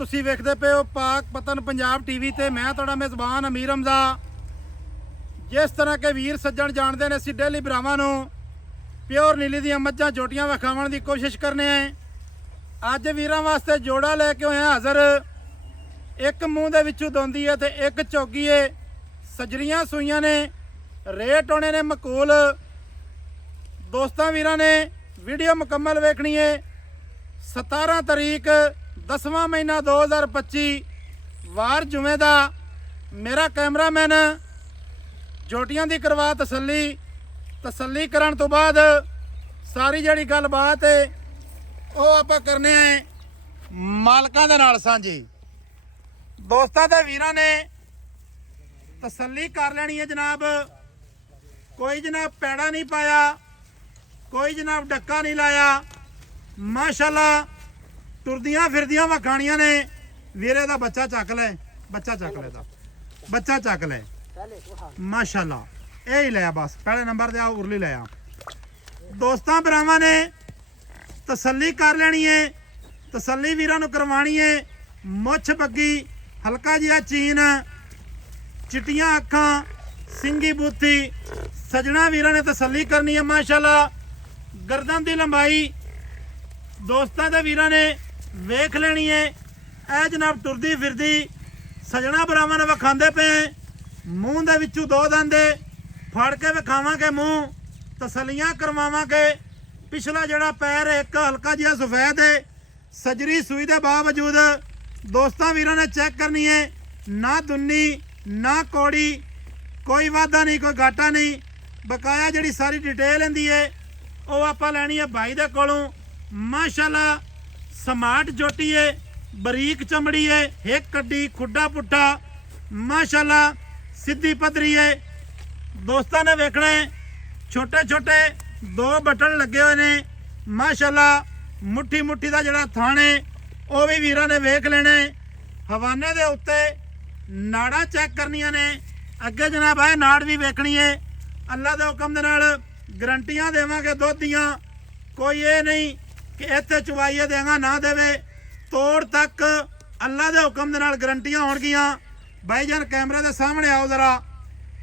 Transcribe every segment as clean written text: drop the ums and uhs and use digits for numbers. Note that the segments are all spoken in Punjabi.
ਤੁਸੀਂ ਵੇਖਦੇ ਪਏ ਹੋ ਪਾਕ ਪਤਨ ਪੰਜਾਬ ਟੀਵੀ ਤੇ ਮੈਂ ਤੁਹਾਡਾ ਮੇਜ਼ਬਾਨ ਅਮੀਰ ਹਮਜ਼ਾ। ਜਿਸ ਤਰ੍ਹਾਂ ਕੇ ਵੀਰ ਸੱਜਣ ਜਾਣਦੇ ਨੇ ਅਸੀਂ ਡੇਲੀ ਭਰਾਵਾਂ ਨੂੰ ਪਿਓਰ ਨੀਲੀ ਦੀਆਂ ਮੱਝਾਂ ਝੋਟੀਆਂ ਵਿਖਾਉਣ ਦੀ ਕੋਸ਼ਿਸ਼ ਕਰਨੇ ਆ। ਅੱਜ ਵੀਰਾਂ ਵਾਸਤੇ ਜੋੜਾ ਲੈ ਕੇ ਹੋਏ ਹਾਜ਼ਰ। ਇੱਕ ਮੂੰਹ ਦੇ ਵਿੱਚੋਂ ਦੋਂਦੀ ਹੈ ਤੇ ਇੱਕ ਝੋਗੀ ਹੈ। ਸਜਰੀਆਂ ਸੂਈਆਂ ਨੇ, ਰੇਟ ਹੋਣੇ ਨੇ ਮਕੂਲ। ਦੋਸਤਾਂ ਵੀਰਾਂ ਨੇ ਵੀਡੀਓ ਮੁਕੰਮਲ ਵੇਖਣੀ ਹੈ। 17 ਤਰੀਕ 10ਵਾਂ ਮਹੀਨਾ 2025 ਵਾਰ ਜੁਮੇ ਦਾ। ਮੇਰਾ ਕੈਮਰਾਮੈਨ ਜੋਟੀਆਂ ਦੀ ਕਰਵਾ ਤਸੱਲੀ ਕਰਨ ਤੋਂ ਬਾਅਦ ਸਾਰੀ ਜਿਹੜੀ ਗੱਲਬਾਤ ਹੈ ਉਹ ਆਪਾਂ ਕਰਨੇ ਆ ਮਾਲਕਾਂ ਦੇ ਨਾਲ ਸਾਂਝੀ। ਦੋਸਤਾਂ ਤੇ ਵੀਰਾਂ ਨੇ ਤਸੱਲੀ ਕਰ ਲੈਣੀ ਹੈ ਜਨਾਬ। ਕੋਈ ਜਨਾਬ ਪੈੜਾ ਨਹੀਂ ਪਾਇਆ, ਕੋਈ ਜਨਾਬ ਡੱਕਾ ਨਹੀਂ ਲਾਇਆ। ਮਾਸ਼ਾਅੱਲਾ ਟੁਰਦੀਆਂ ਫਿਰਦੀਆਂ ਵਖਾਣੀਆਂ ਨੇ। ਵੀਰੇ ਦਾ ਬੱਚਾ ਚੱਕ ਲੈ, ਬੱਚਾ ਚੱਕ ਲੈ ਮਾਸ਼ਾਅੱਲਾ। ਇਹ ਹੀ ਲਿਆ ਬਸ, ਪਹਿਲੇ ਨੰਬਰ ਤੇ ਆ ਉਰਲੀ ਲਿਆ। ਦੋਸਤਾਂ ਭਰਾਵਾਂ ਨੇ ਤਸੱਲੀ ਕਰ ਲੈਣੀ ਹੈ। ਤਸੱਲੀ ਵੀਰਾਂ ਨੂੰ ਕਰਵਾਣੀ ਹੈ। ਮੁੱਛ ਬੱਗੀ, ਹਲਕਾ ਜਿਹਾ ਚੀਨ, ਚਿੱਟੀਆਂ ਅੱਖਾਂ, ਸਿੰਗੀ ਬੂਥੀ। ਸਜਣਾ ਵੀਰਾਂ ਨੇ ਤਸੱਲੀ ਕਰਨੀ ਹੈ। ਮਾਸ਼ਾਅੱਲਾ ਗਰਦਨ ਦੀ ਲੰਬਾਈ ਦੋਸਤਾਂ ਦੇ ਵੀਰਾਂ ਨੇ ਵੇਖ ਲੈਣੀ ਹੈ। ਇਹ ਜਨਾਬ ਟੁਰਦੀ ਫਿਰਦੀ ਸਜਣਾ ਭਰਾਵਾਂ ਨੇ ਵਿਖਾਉਂਦੇ ਪਏ। ਮੂੰਹ ਦੇ ਵਿੱਚੋਂ ਦੋ ਦੰਦੇ ਫੜ ਕੇ ਵਿਖਾਵਾਂਗੇ, ਮੂੰਹ ਤਸੱਲੀਆਂ ਕਰਵਾਵਾਂਗੇ। ਪਿਛਲਾ ਜਿਹੜਾ ਪੈਰ ਇੱਕ ਹਲਕਾ ਜਿਹਾ ਸਫੈਦ ਹੈ। ਸਜਰੀ ਸੂਈ ਦੇ ਬਾਵਜੂਦ ਦੋਸਤਾਂ ਵੀਰਾਂ ਨੇ ਚੈੱਕ ਕਰਨੀ ਹੈ। ਨਾ ਦੁੰਨੀ ਨਾ ਕੌੜੀ, ਕੋਈ ਵਾਧਾ ਨਹੀਂ, ਕੋਈ ਘਾਟਾ ਨਹੀਂ। ਬਕਾਇਆ ਜਿਹੜੀ ਸਾਰੀ ਡਿਟੇਲ ਹੁੰਦੀ ਹੈ ਉਹ ਆਪਾਂ ਲੈਣੀ ਹੈ ਭਾਈ ਦੇ ਕੋਲੋਂ। ਮਾਸ਼ਾਅੱਲਾ ਸਮਾਰਟ ਜੋਟੀ ਹੈ, ਬਰੀਕ ਚਮੜੀ ਹੈ, ਇੱਕ ਕੱਡੀ ਖੁੱਡਾ ਪੁੱਠਾ। ਮਾਸ਼ਾਅੱਲਾ ਸਿੱਧੀ ਪੱਧਰੀ ਹੈ। ਦੋਸਤਾਂ ਨੇ ਵੇਖਣਾ ਛੋਟੇ ਛੋਟੇ ਦੋ ਬਟਨ ਲੱਗੇ ਹੋਏ ਨੇ। ਮਾਸ਼ਾਅੱਲਾ ਮੁੱਠੀ ਦਾ ਜਿਹੜਾ ਥਣ ਹੈ ਉਹ ਵੀ ਵੀਰਾਂ ਨੇ ਵੇਖ ਲੈਣੇ। ਹਵਾਨੇ ਦੇ ਉੱਤੇ ਨਾੜਾਂ ਚੈੱਕ ਕਰਨੀਆਂ ਨੇ। ਅੱਗੇ ਜਨਾਬ ਇਹ ਨਾੜ ਵੀ ਵੇਖਣੀ ਹੈ। ਅੱਲਾ ਦੇ ਹੁਕਮ ਦੇ ਨਾਲ ਗਰੰਟੀਆਂ ਦੇਵਾਂਗੇ ਦੁੱਧ ਦੀਆਂ। ਕੋਈ ਇਹ ਨਹੀਂ ਕਿ ਇੱਥੇ ਚੁਵਾਈਏ ਦੇਗਾ ਨਾ ਦੇਵੇ। ਤੋੜ ਤੱਕ ਅੱਲਾ ਦੇ ਹੁਕਮ ਦੇ ਨਾਲ ਗਰੰਟੀਆਂ ਹੋਣਗੀਆਂ। ਭਾਈ ਜਾਨ ਕੈਮਰੇ ਦੇ ਸਾਹਮਣੇ ਆਓ ਜ਼ਰਾ।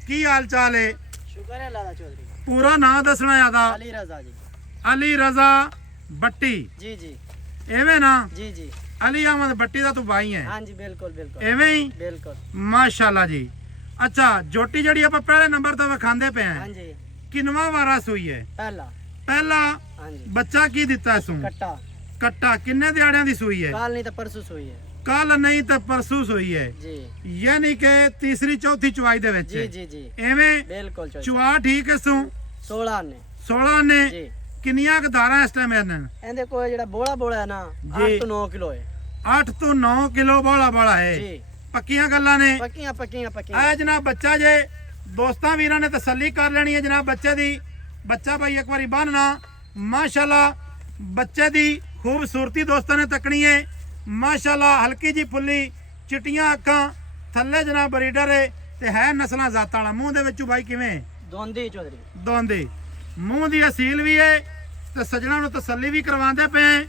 ਕੀ ਹਾਲ ਚਾਲ ਹੈ? ਸ਼ੁਕਰ ਹੈ ਅੱਲਾ ਦਾ ਚੌਧਰੀ। ਪੂਰਾ ਨਾਂ ਦੱਸਣਾ ਆਦਾ? ਅਲੀ ਰਜ਼ਾ ਜੀ। ਅਲੀ ਰਜ਼ਾ ਬੱਟੀ ਜੀ ਜੀ ਐਵੇਂ ਨਾ? ਜੀ ਜੀ ਅਲੀ ਅਹਿਮਦ ਬੱਟੀ ਦਾ ਤੂੰ ਭਾਈ ਹੈ? ਹਾਂਜੀ ਬਿਲਕੁਲ ਬਿਲਕੁਲ ਐਵੇਂ ਹੀ ਬਿਲਕੁਲ ਮਾਸ਼ਾਅੱਲਾ ਜੀ। ਅੱਛਾ ਜੋਟੀ ਜਿਹੜੀ ਆਪਾਂ ਪਹਿਲੇ ਨੰਬਰ ਤੇ ਵਿਖਾਉਂਦੇ ਪਏ ਹਾਂ, ਹਾਂਜੀ ਕਿੰਨਵਾਂ ਵਾਰਾ ਸੂਈ ਹੈ? ਪਹਿਲਾ। ਹਾਂਜੀ ਬੱਚਾ ਕੀ ਦਿੱਤਾ ਇਸ ਨੂੰ? ਕੱਟਾ। ਕਿੰਨੇ ਦਿਹਾੜਿਆਂ ਦੀ ਸੂਈ ਹੈ? ਕੱਲ ਨਹੀਂ ਤਾਂ ਪਰਸੋਂ ਸੂਈ ਹੈ। ਕੱਲ ਨਹੀਂ ਤਾਂ ਪਰਸੋਂ ਸੂਈ ਹੈ ਜੀ। ਯਾਨੀ ਕਿ ਤੀਸਰੀ ਚੌਥੀ ਚੁਵਾਈ ਦੇ ਵਿੱਚ। ਜੀ ਜੀ ਜੀ ਐਵੇਂ ਬਿਲਕੁਲ ਚੁਆ ਠੀਕ ਇਸ ਨੂੰ 16 ਨੇ ਜੀ। ਕਿੰਨੀਆਂ ਕੁ ਧਾਰਾਂ ਇਸ ਟਾਈਮ ਇਹਨਾਂ? ਇਹਦੇ ਕੋਲ ਜਿਹੜਾ ਬੋਲਾ ਹੈ ਨਾ 8 ਤੋਂ 9 ਕਿਲੋ ਹੈ। 8 ਤੋਂ 9 ਕਿਲੋ ਬੋਲਾ ਹੈ ਜੀ। ਪੱਕੀਆਂ ਗੱਲਾਂ ਨੇ। ਪੱਕੀਆਂ ਆ ਜਨਾਬ ਬੱਚਾ ਜੇ ਦੋਸਤਾਂ ਵੀਰਾਂ ਨੇ ਤਸੱਲੀ ਕਰ ਲੈਣੀ ਹੈ ਜਨਾਬ ਬੱਚੇ ਦੀ। ਬੱਚਾ ਭਾਈ ਇੱਕ ਵਾਰੀ ਬੰਨਣਾ। ਮਾਸ਼ਾਅੱਲਾ ਬੱਚੇ ਦੀ ਖੂਬਸੂਰਤੀ ਦੋਸਤਾਂ ਨੇ ਤੱਕਣੀ ਹੈ। ਮਾਸ਼ਾਅੱਲਾ ਹਲਕੀ ਜੀ ਫੁੱਲੀ, ਚਿੱਟੀਆਂ ਅੱਖਾਂ, ਥੱਲੇ ਜਨਾਬ ਬਰੀਡਰ ਹੈ ਤੇ ਹੈ ਨਸਲਾਂ ਜ਼ਾਤਾਂ ਵਾਲਾ। ਮੂੰਹ ਦੇ ਵਿੱਚੋਂ ਭਾਈ ਕਿਵੇਂ? ਦੋਂਦੀ ਚੌਧਰੀ। ਦੋਂਦੀ ਮੂੰਹ ਦੀ ਅਸੀਲ ਵੀ ਹੈ ਤੇ ਸੱਜਣਾ ਨੂੰ ਤਸੱਲੀ ਵੀ ਕਰਵਾਉਂਦੇ ਪਏ।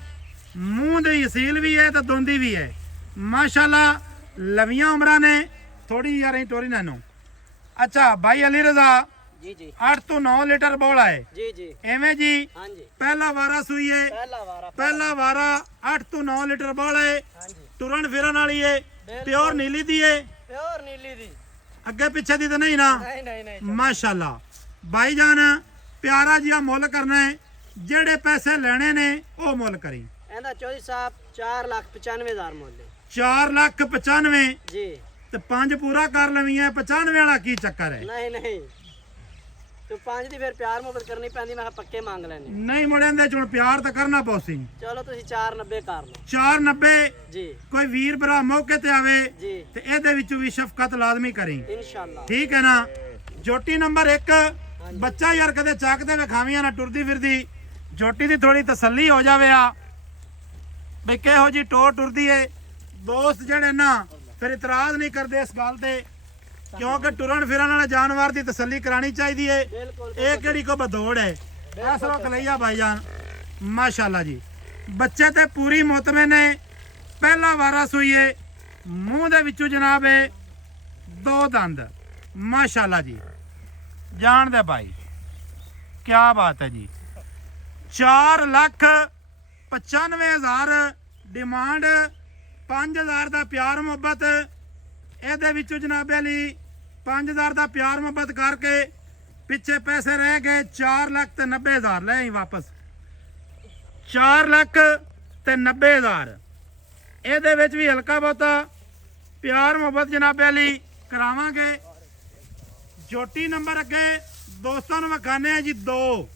ਮੂੰਹ ਦੀ ਅਸੀਲ ਵੀ ਹੈ ਤੇ ਦੋਂਦੀ ਵੀ ਹੈ। ਮਾਸ਼ਾਅੱਲਾ ਲਵੀਆਂ ਉਮਰਾਂ ਨੇ। ਥੋੜੀ ਯਾਰ ਟੋਰੀ ਨਾਨੂੰ। ਅੱਛਾ ਭਾਈ ਅਲੀ ਰਜ਼ਾ ਜੀ ਜੀ 8 ਤੋਂ 9 ਲੀਟਰ ਬੋਲਾ ਹੈ। ਜੀ ਜੀ ਐਵੇਂ ਜੀ? ਹਾਂਜੀ ਪਹਿਲਾ ਵਾਰਾ ਸੂਈ ਹੈ। ਪਹਿਲਾ ਵਾਰਾ 8 ਤੋਂ 9 ਲੀਟਰ ਬੋਲਾ ਹੈ। ਹਾਂਜੀ ਟੁਰਨ ਫਿਰਨ ਵਾਲੀ ਹੈ। ਪਿਓਰ ਨੀਲੀ ਦੀ ਹੈ। ਪਿਓਰ ਨੀਲੀ ਦੀ। ਅੱਗੇ ਪਿੱਛੇ ਦੀ ਤਾਂ ਨਹੀਂ ਨਾ? ਨਹੀਂ ਮਾਸ਼ਾਅੱਲਾ ਭਾਈ ਜਾਨ ਪਿਆਰਾ ਜਿਹਾ ਮੁੱਲ ਕਰਨਾ ਹੈ। ਜਿਹੜੇ ਪੈਸੇ ਲੈਣੇ ਨੇ ਉਹ ਮੁੱਲ ਕਰੀ। ਇਹਦਾ ਚੌਧਰੀ ਸਾਹਿਬ 4,95,000 ਮੁੱਲ ਹੈ। 4,95,000 ਜੀ। ਤੇ 5 ਪੂਰਾ ਕਰ ਲਵੀਂ। 95 ਵਾਲਾ ਕੀ ਚੱਕਰ ਹੈ? ਨਹੀਂ ਤੂੰ 5 ਦੀ ਫਿਰ ਪਿਆਰ ਮੁਹੱਬਤ ਕਰਨੀ ਪੈਂਦੀ। ਮੈਂ ਪੱਕੇ ਮੰਗ ਲੈਣੇ। ਨਹੀਂ ਮੁੰਡਿਆਂ ਦੇ ਚੋਂ ਪਿਆਰ ਤਾਂ ਕਰਨਾ ਪਊਸੀ। ਚਲੋ ਤੁਸੀਂ 4,90 ਕਰ ਲਓ। 4,90 ਜੀ। ਕੋਈ ਵੀਰ ਭਰਾ ਮੌਕੇ ਤੇ ਆਵੇ ਜੀ ਤੇ ਇਹਦੇ ਵਿੱਚੋਂ ਵੀ ਸ਼ਫਕਤ ਲਾਜ਼ਮੀ ਕਰੀ ਇਨਸ਼ਾਅੱਲਾ। ਠੀਕ ਹੈ ਨਾ? ਜੋਟੀ ਨੰਬਰ 1 ਬੱਚਾ ਯਾਰ ਕਦੇ ਚੱਕ ਦੇ ਵਿਖਾਵੀਆਂ ਨਾ ਟੁਰਦੀ ਫਿਰਦੀ। ਜੋਟੀ ਦੀ ਥੋੜੀ ਤਸੱਲੀ ਹੋ ਜਾਵੇ ਆ ਬਈ ਕਿਹੋ ਜੀ ਟੋਰ ਟੁਰਦੀ ਏ। ਦੋਸਤ ਜਿਹੜੇ ਨਾ ਫਿਰ ਇਤਰਾਜ਼ ਨਹੀਂ ਕਰਦੇ ਇਸ ਗੱਲ ਤੇ, ਕਿਉਂਕਿ ਟੁਰਨ ਫਿਰਨ ਵਾਲੇ ਜਾਨਵਰ ਦੀ ਤਸੱਲੀ ਕਰਾਣੀ ਚਾਹੀਦੀ ਏ। ਇਹ ਕਿਹੜੀ ਕੋ ਬਦੌੜ ਹੈ? ਐਸਾ ਕਲਈਆ ਭਾਈਜਾਨ ਮਾਸ਼ਾਅੱਲਾ ਜੀ। ਬੱਚੇ ਤੇ ਪੂਰੀ ਮੁਤਮਿਨ ਨੇ। ਪਹਿਲਾ ਵਾਰਾ ਸੂਈਏ ਮੂੰਹ ਦੇ ਵਿੱਚੋਂ ਜਨਾਬ ਇਹ 2 ਦੰਦ ਮਾਸ਼ਾਅੱਲਾ ਜੀ ਜਾਣ ਦੇ ਭਾਈ ਕੀ ਬਾਤ ਹੈ ਜੀ 4,95,000 ਡਿਮਾਂਡ 5,000 ਦਾ ਪਿਆਰ ਮੁਹੱਬਤ ਇਹਦੇ ਵਿੱਚੋਂ ਜਨਾਬੇ ਲਈ 5,000 ਦਾ ਪਿਆਰ ਮੁਹੱਬਤ ਕਰਕੇ ਪਿੱਛੇ ਪੈਸੇ ਰਹਿ ਗਏ 4,90,000 ਲੈ ਆਈ ਵਾਪਸ 4,90,000 ਇਹਦੇ ਵਿੱਚ ਵੀ ਹਲਕਾ ਬਹੁਤਾ ਪਿਆਰ ਮੁਹੱਬਤ ਜਨਾਬੇ ਲਈ ਕਰਾਵਾਂਗੇ ਜੋਟੀ ਨੰਬਰ ਅੱਗੇ ਦੋਸਤਾਂ ਨੂੰ ਵਿਖਾਣੇ ਆ ਜੀ 2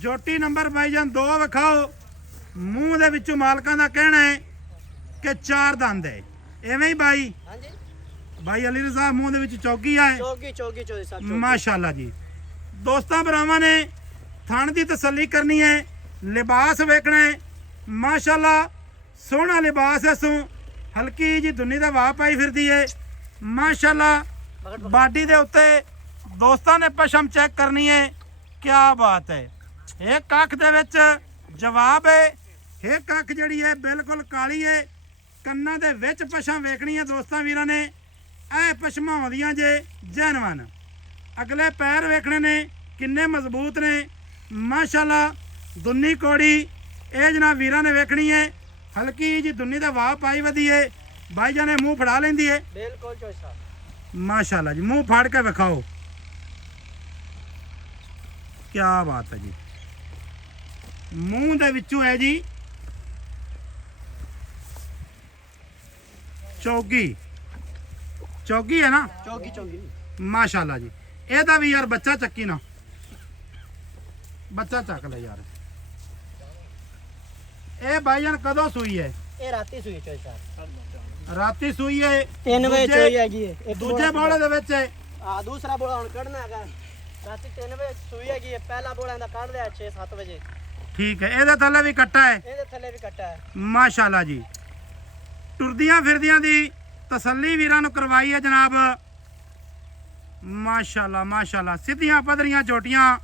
ਜੋਟੀ ਨੰਬਰ ਭਾਈਜਾਨ 2 ਵਿਖਾਓ ਮੂੰਹ ਦੇ ਵਿੱਚੋਂ ਮਾਲਕਾਂ ਦਾ ਕਹਿਣਾ ਹੈ ਕਿ 4 ਦੰਦ ਹੈ ਐਵੇਂ ਹੀ ਬਾਈ ਹਾਂਜੀ ਭਾਈ ਅਲੀ ਰਜ਼ਾ ਮੂੰਹ ਦੇ ਵਿੱਚ ਚੌਕੀ ਆਏ ਚੌਗੀ ਚੌਗੀ ਚੌਧਰੀ ਸਾਹਿਬ ਮਾਸ਼ਾਅੱਲਾ ਜੀ ਦੋਸਤਾਂ ਭਰਾਵਾਂ ਨੇ ਥਣ ਦੀ ਤਸੱਲੀ ਕਰਨੀ ਹੈ ਲਿਬਾਸ ਵੇਖਣਾ ਹੈ ਮਾਸ਼ਾਅੱਲਾ ਸੋਹਣਾ ਲਿਬਾਸ ਹੈ ਸੋ ਹਲਕੀ ਜੀ ਦੁਨੀ ਦਾ ਵਾਹ ਪਾਈ ਫਿਰਦੀ ਹੈ ਮਾਸ਼ਾਅੱਲਾ ਬਾਡੀ ਦੇ ਉੱਤੇ ਦੋਸਤਾਂ ਨੇ ਪਸ਼ਮ ਚੈੱਕ ਕਰਨੀ ਹੈ ਕੀ ਬਾਤ ਹੈ ਇਹ ਕੱਖ ਦੇ ਵਿੱਚ ਜਵਾਬ ਹੈ ਇਹ ਕੱਖ ਜਿਹੜੀ ਹੈ ਬਿਲਕੁਲ ਕਾਲੀ ਹੈ ਕੰਨਾਂ ਦੇ ਵਿੱਚ ਪਸ਼ਮ ਵੇਖਣੀ ਹੈ ਦੋਸਤਾਂ ਵੀਰਾਂ ਨੇ ਇਹ ਪਸ਼ਮਾਂ ਆਉਂਦੀਆਂ ਜੇ ਜੈਨਵਨ ਅਗਲੇ ਪੈਰ ਵੇਖਣੇ ਨੇ ਕਿੰਨੇ ਮਜ਼ਬੂਤ ਨੇ ਮਾਸ਼ਾਅੱਲਾ ਦੁੰਨੀ ਕੋੜੀ ਇਹ ਜਨਾਬ ਵੀਰਾਂ ਨੇ ਵੇਖਣੀ ਹੈ ਹਲਕੀ ਜੀ ਦੁੰਨੀ ਦਾ ਵਾਹ ਪਾਈ ਵਧੀ ਹੈ ਭਾਈਜਾਨ ਨੇ ਮੂੰਹ ਫੜਾ ਲੈਂਦੀ ਹੈ ਬਿਲਕੁਲ ਚੌਧਰੀ ਸਾਹਿਬ माशाल्लाह जी मुंह फाड़ के दिखाओ क्या बात है जी मुंह दे विचों है जी चौकी चौकी है ना ਚੌਗੀ ਚੌਗੀ माशाल्लाह जी ਇਹਦਾ ਵੀ ਯਾਰ ਬੱਚਾ ਚੱਕੀ ਨਾ ਬੱਚਾ ਚੱਕ ਲੈ ਯਾਰ ਇਹ ਭਾਈਜਾਨ ਕਦੋਂ ਸੂਈ ਹੈ ਇਹ ਰਾਤੀ ਸੂਈ ਚੌਧਰੀ ਸਾਹਿਬ ਰਾਤੀ ਸੂਈ ਹੈ 3 ਵਜੇ ਚੋਈ ਹੈਗੀ ਹੈ ਦੂਜੇ ਬੋਲੇ ਦੇ ਵਿੱਚ ਹੈ ਆ ਦੂਸਰਾ ਬੋਲਾ ਹੁਣ ਕੱਢਣਾ ਹੈਗਾ ਰਾਤੀ 3 ਵਜੇ ਸੂਈ ਹੈਗੀ ਹੈ ਪਹਿਲਾ ਬੋਲਾ ਇਹਦਾ ਕੱਢ ਲਿਆ 6-7 ਵਜੇ ਠੀਕ ਹੈ ਇਹਦੇ ਥੱਲੇ ਵੀ ਕੱਟਾ ਹੈ ਇਹਦੇ ਥੱਲੇ ਵੀ ਕੱਟਾ ਹੈ ਮਾਸ਼ਾਅੱਲਾ ਜੀ ਟੁਰਦੀਆਂ ਫਿਰਦੀਆਂ ਦੀ ਤਸੱਲੀ ਵੀਰਾਂ ਨੂੰ ਕਰਵਾਈ ਹੈ ਜਨਾਬ ਮਾਸ਼ਾਅੱਲਾ ਮਾਸ਼ਾਅੱਲਾ ਸਿੱਧੀਆਂ ਪੱਧਰੀਆਂ ਚੋਟੀਆਂ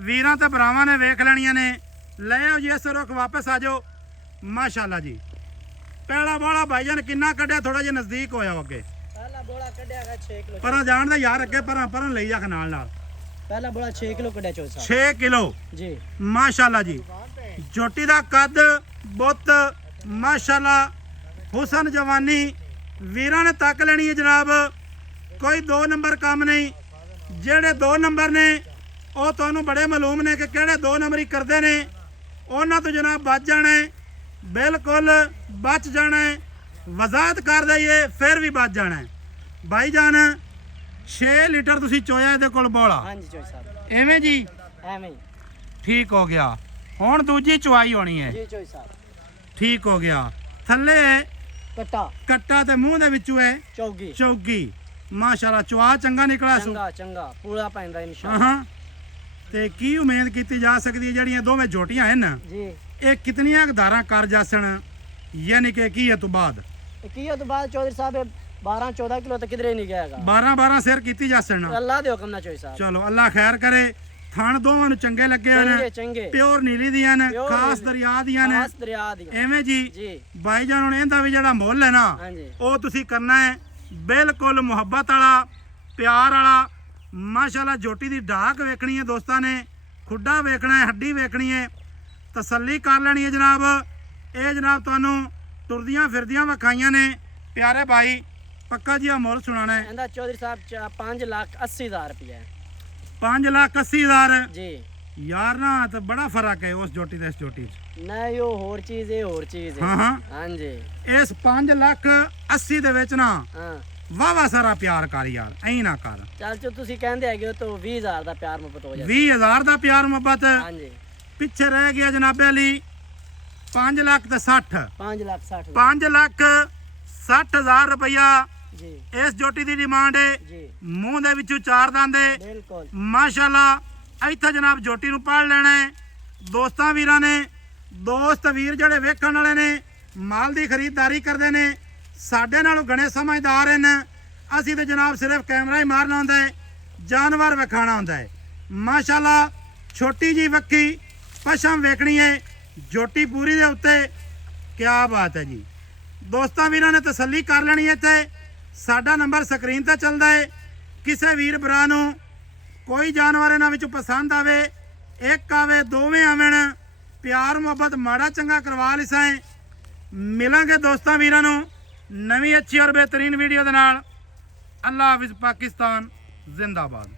ਵੀਰਾਂ ਤੇ ਭਰਾਵਾਂ ਨੇ ਵੇਖ ਲੈਣੀਆਂ ਨੇ ਲੈ ਆਓ ਜੀ ਇਸ ਰੁੱਖ ਵਾਪਸ ਆ ਜਾਓ ਮਾਸ਼ਾਅੱਲਾ ਜੀ ਪਹਿਲਾ ਬੋਲਾ ਭਾਈਜਾਨ ਕਿੰਨਾ ਕੱਢਿਆ ਥੋੜਾ ਜਿਹਾ ਨਜ਼ਦੀਕ ਹੋਇਆ ਅੱਗੇ ਪਹਿਲਾ ਬੋਲਾ ਕੱਢਿਆ ਹੈਗਾ 6 ਕਿਲੋ ਪਰਾਂ ਜਾਣ ਦਾ ਯਾਰ ਅੱਗੇ ਪਰਾਂ ਲਈ ਜਾ ਨਾਲ ਨਾਲ ਪਹਿਲਾ ਬੋਲਾ 6 ਕਿਲੋ ਕੱਢਿਆ ਚੌਧਰੀ 6 ਕਿਲੋ ਜੀ ਮਾਸ਼ਾਅੱਲਾ ਜੀ ਜੋਟੀ ਦਾ ਕੱਦ ਬੁੱਤ ਮਾਸ਼ਾਅੱਲਾ ਹੁਸਨ ਜਵਾਨੀ ਵੀਰਾਂ ਨੇ ਤੱਕ ਲੈਣੀ ਹੈ ਜਨਾਬ ਕੋਈ 2 ਨੰਬਰ ਕੰਮ ਨਹੀਂ ਜਿਹੜੇ 2 ਨੰਬਰ ਨੇ ਉਹ ਤੁਹਾਨੂੰ ਬੜੇ ਮਾਲੂਮ ਨੇ ਕਿ ਕਿਹੜੇ 2 ਨੰਬਰੀ ਕਰਦੇ ਨੇ ਉਹਨਾਂ ਤੋਂ ਜਨਾਬ ਬਚ ਜਾਣਾ ਹੈ ਬਿਲਕੁਲ ਬਚ ਜਾਣਾ ਹੈ ਵਜ਼ਾਹਤ ਕਰ ਦਈਏ ਫਿਰ ਵੀ ਬਚ ਜਾਣਾ ਹੈ ਭਾਈਜਾਨ 6 ਲੀਟਰ ਤੁਸੀਂ ਚੋਇਆ ਇਹਦੇ ਕੋਲ ਬੋਲਾ ਹਾਂਜੀ ਚੌਧਰੀ ਸਾਹਿਬ ਐਵੇਂ ਜੀ ਐਵੇਂ ਹੀ ਠੀਕ ਹੋ ਗਿਆ ਹੁਣ ਦੂਜੀ ਚੁਆਈ ਹੋਣੀ ਹੈ ਜੀ ਚੌਧਰੀ ਸਾਹਿਬ ਠੀਕ ਹੋ ਗਿਆ ਥੱਲੇ ਕੱਟਾ ਕੱਟਾ ਤੇ ਮੂੰਹ ਦੇ ਵਿੱਚੋਂ ਹੈ ਚੌਗੀ ਚੌਗੀ ਮਾਸ਼ਾਅੱਲਾ ਚੁਆ ਚੰਗਾ ਨਿਕਲਾ ਸੂ ਚੰਗਾ ਚੰਗਾ ਪੂਰਾ ਪੈਂਦਾ ਇਨਸ਼ਾਅੱਲਾ ਹਾਂ ਤੇ ਕੀ ਉਮੀਦ ਕੀਤੀ ਜਾ ਸਕਦੀ ਹੈ ਜਿਹੜੀਆਂ ਦੋਵੇਂ ਝੋਟੀਆਂ ਹਨ ਜੀ ਇਹ ਕਿਤਨੀਆਂ ਧਾਰਾਂ ਕਰ ਜਾਸਣ ਯਾਨੀ ਕਿ ਕੀ ਹੈ ਤੋਂ ਬਾਅਦ ਕੀ ਤੋਂ ਬਾਅਦ ਚੌਧਰੀ ਸਾਹਿਬ 12-14 ਕਿਲੋ ਤਾਂ ਕਿਧਰੇ ਨਹੀਂ ਗਿਆ ਹੈਗਾ 12 ਸਿਰ ਕੀਤੀ ਜਾਸਣ ਅੱਲਾਹ ਦੇ ਹੁਕਮ ਨਾਲ ਚੌਧਰੀ ਸਾਹਿਬ ਚਲੋ ਅੱਲਾ ਖੈਰ ਕਰੇ ਥਣ ਦੋਵਾਂ ਨੂੰ ਚੰਗੇ ਲੱਗੇ ਚੰਗੇ ਹਨ ਚੰਗੇ ਪਿਓਰ ਨੀਲੀ ਦੀਆਂ ਨੇ Pure ਖਾਸ ਨੀਲੀ। ਦਰਿਆ ਦੀਆਂ ਨੇ ਖਾਸ ਦਰਿਆ ਦੀਆਂ ਐਵੇਂ ਜੀ ਜੀ ਭਾਈਜਾਨ ਹੁਣ ਇਹਦਾ ਵੀ ਜਿਹੜਾ ਮੁੱਲ ਹੈ ਨਾ ਹਾਂਜੀ ਉਹ ਤੁਸੀਂ ਕਰਨਾ ਹੈ ਬਿਲਕੁਲ ਮੁਹੱਬਤ ਵਾਲਾ ਪਿਆਰ ਵਾਲਾ ਮਾਸ਼ਾਅੱਲਾ ਜੋਟੀ ਦੀ ਢਾਕ ਵੇਖਣੀ ਹੈ ਦੋਸਤਾਂ ਨੇ ਖੁੱਡਾ ਵੇਖਣਾ ਹੈ ਹੱਡੀ ਵੇਖਣੀ ਹੈ ਤਸੱਲੀ ਕਰ ਲੈਣੀ ਹੈ ਜਨਾਬ ਇਹ ਜਨਾਬ ਤੁਹਾਨੂੰ ਟੁਰਦੀਆਂ ਫਿਰਦੀਆਂ ਵਿਖਾਈਆਂ ਨੇ ਪਿਆਰੇ ਭਾਈ ਪੱਕਾ ਜੀ ਮੁੱਲ ਸੁਣਾਣਾ ਹੈ ਇਹਦਾ ਚੌਧਰੀ ਸਾਹਿਬ 5,80,000 ਰੁਪਇਆ 5,80,000 ਜੀ ਯਾਰ ਨਾ ਤੇ ਬੜਾ ਫਰਕ ਹੈ ਉਸ ਜੋਟੀ ਤੇ ਇਸ ਜੋਟੀ 'ਚ ਨਹੀਂ ਉਹ ਹੋਰ ਚੀਜ਼ ਹੈ ਹੋਰ ਚੀਜ਼ ਹੈ ਹਾਂ ਹਾਂ ਹਾਂਜੀ ਇਸ 5,80,000 ਦੇ ਵਿੱਚ ਨਾ ਹਾਂ ਵਾਵਾ ਸਾਰਾ ਪਿਆਰ ਕਰ ਯਾਰ ਐਂ ਨਾ ਕਰ ਚੱਲ ਜੋ ਤੁਸੀਂ ਕਹਿੰਦੇ ਹੈਗੇ ਹੋ ਤਾਂ 20,000 ਦਾ ਪਿਆਰ ਮੁਹੱਬਤ ਹੋ ਜਾਂਦਾ 20,000 ਦਾ ਪਿਆਰ ਮੁਹੱਬਤ ਹਾਂਜੀ ਪਿੱਛੇ ਰਹਿ ਗਿਆ ਜਨਾਬੇ ਲਈ 5,60,000 5,60,000 5,60,000 ਰੁਪਇਆ ਜੀ ਇਸ ਜੋਟੀ ਦੀ ਡਿਮਾਂਡ ਹੈ ਜੀ ਮੂੰਹ ਦੇ ਵਿੱਚੋਂ 4 ਦੰਦ ਹੈ ਬਿਲਕੁਲ ਮਾਸ਼ਾਅੱਲਾ ਇੱਥੇ ਜਨਾਬ ਜੋਟੀ ਨੂੰ ਪੜ ਲੈਣਾ ਹੈ ਦੋਸਤਾਂ ਵੀਰਾਂ ਨੇ ਦੋਸਤ ਵੀਰ ਜਿਹੜੇ ਵੇਖਣ ਵਾਲੇ ਨੇ ਮਾਲ ਦੀ ਖਰੀਦਦਾਰੀ ਕਰਦੇ ਨੇ ਸਾਡੇ ਨਾਲੋਂ ਗਣੇ ਸਮਝਦਾਰ ਹਨ ਅਸੀਂ ਤੇ ਜਨਾਬ ਸਿਰਫ ਕੈਮਰਾ ਹੀ ਮਾਰਨਾ ਹੁੰਦਾ ਹੈ ਜਾਨਵਰ ਵਿਖਾਣਾ ਹੁੰਦਾ ਹੈ ਮਾਸ਼ਾਅੱਲਾ ਛੋਟੀ ਜੀ ਵੱਖੀ ਪਸ਼ਮ ਵੇਖਣੀ ਹੈ ਜੋਟੀ ਪੂਰੀ ਦੇ ਉੱਤੇ ਕੀ ਬਾਤ ਹੈ ਜੀ ਦੋਸਤਾਂ ਵੀਰਾਂ ਨੇ ਤਸੱਲੀ ਕਰ ਲੈਣੀ ਹੈ। ਤੇ ਸਾਡਾ ਨੰਬਰ ਸਕਰੀਨ ਤੇ ਚੱਲਦਾ ਹੈ। ਕਿਸੇ ਵੀਰ ਭਰਾ ਨੂੰ ਕੋਈ ਜਾਨਵਰ ਇਹਨਾਂ ਵਿੱਚੋਂ ਪਸੰਦ ਆਵੇ, ਇੱਕ ਆਵੇ, ਦੋਵੇਂ ਆਵਣ, ਪਿਆਰ ਮੁਹੱਬਤ ਮਾੜਾ ਚੰਗਾ ਕਰਵਾ ਲਿਸਾਂ। ਮਿਲਾਂਗੇ ਦੋਸਤਾਂ ਵੀਰਾਂ ਨੂੰ ਨਵੀਂ ਅੱਛੀ ਔਰ ਬਿਹਤਰੀਨ ਵੀਡੀਓ ਦੇ ਨਾਲ। ਅੱਲਾ ਹਾਫਿਜ਼। ਪਾਕਿਸਤਾਨ ਜ਼ਿੰਦਾਬਾਦ।